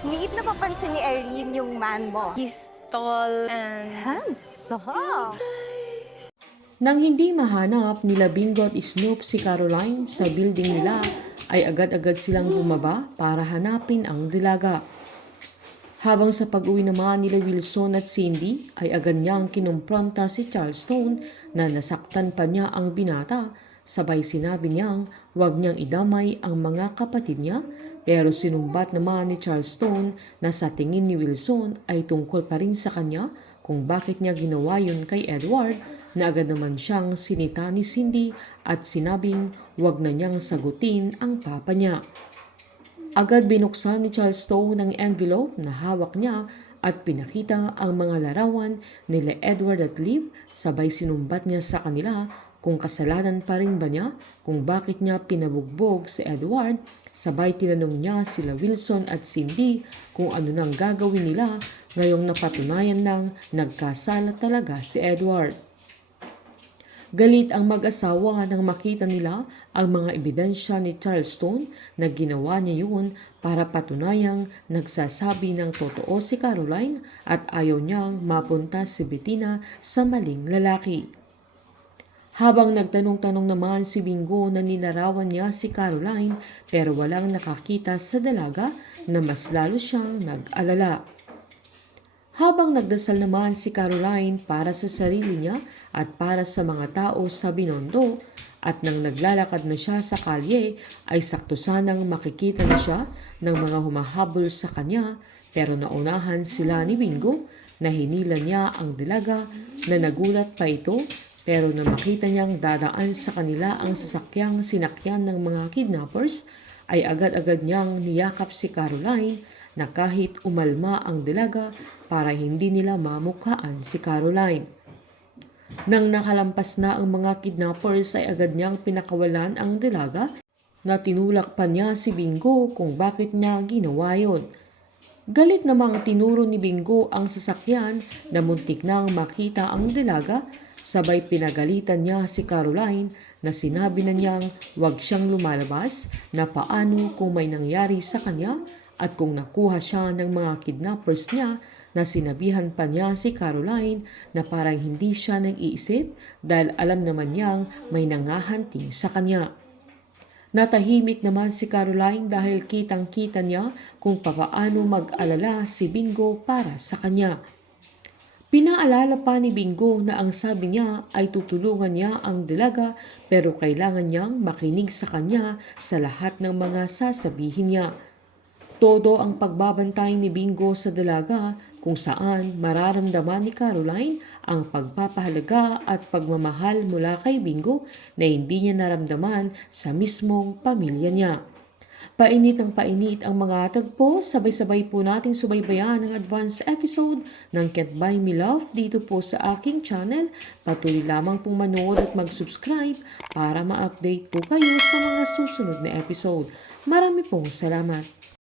Neat na papansin ni Irene yung man mo. He's tall and Handsome. Nang hindi mahanap nila Bingo at Snoop si Caroline sa building nila, ay agad-agad silang bumaba para hanapin ang dilaga. Habang sa pag-uwi naman nila Wilson at Cindy, ay agad niyang kinumpronta si Charleston na nasaktan pa niya ang binata. Sabay sinabi niyang huwag niyang idamay ang mga kapatid niya, pero sinumbat naman ni Charleston na sa tingin ni Wilson ay tungkol pa rin sa kanya kung bakit niya ginawa yun kay Edward, na agad naman siyang sinita ni Cindy at sinabing huwag na niyang sagutin ang papa niya. Agad binuksan ni Charleston ang envelope na hawak niya at pinakita ang mga larawan nila Edward at Liv, sabay sinumbat niya sa kanila kung kasalanan pa rin ba niya kung bakit niya pinabugbog si Edward, sabay tinanong niya sila Wilson at Cindy kung ano nang gagawin nila ngayong napatunayan nang nagkasala talaga si Edward. Galit ang mag-asawa nang makita nila ang mga ebidensya ni Charleston na ginawa niya yun para patunayang nagsasabi ng totoo si Caroline at ayaw niyang mapunta si Bettina sa maling lalaki. Habang nagtanong-tanong naman si Bingo na ninarawan niya si Caroline pero walang nakakita sa dalaga na mas lalo siyang nag-alala. Habang nagdasal naman si Caroline para sa sarili niya at para sa mga tao sa Binondo, at nang naglalakad na siya sa kalye ay sakto sanang makikita na siya ng mga humahabol sa kanya, pero naunahan sila ni Bingo na hinila niya ang dilaga na nagulat pa ito, pero nang makita niyang dadaan sa kanila ang sasakyang sinakyan ng mga kidnappers ay agad-agad niyang niyakap si Caroline na kahit umalma ang dilaga para hindi nila mamukhaan si Caroline. Nang nakalampas na ang mga kidnappers ay agad niyang pinakawalan ang dilaga na tinulak pa niya si Bingo kung bakit niya ginawa yun. Galit namang tinuro ni Bingo ang sasakyan na muntik nang makita ang dilaga, sabay pinagalitan niya si Caroline na sinabi na niyang huwag siyang lumalabas na paano kung may nangyari sa kanya at kung nakuha siya ng mga kidnappers niya, na sinabihan pa niya si Caroline na parang hindi siya nag-iisip dahil alam naman niyang may nangahunting sa kanya. Natahimik naman si Caroline dahil kitang-kita niya kung papaano mag-alala si Bingo para sa kanya. Pinaalala pa ni Bingo na ang sabi niya ay tutulungan niya ang dilaga pero kailangan niyang makinig sa kanya sa lahat ng mga sasabihin niya. Todo ang pagbabantay ni Bingo sa dalaga kung saan mararamdaman ni Caroline ang pagpapahalaga at pagmamahal mula kay Bingo na hindi niya naramdaman sa mismong pamilya niya. Painit ang mga tagpo, sabay-sabay po nating subaybayan ang advance episode ng Can't Buy Me Love dito po sa aking channel. Patuloy lamang pong manood at mag-subscribe para ma-update po kayo sa mga susunod na episode. Marami pong salamat.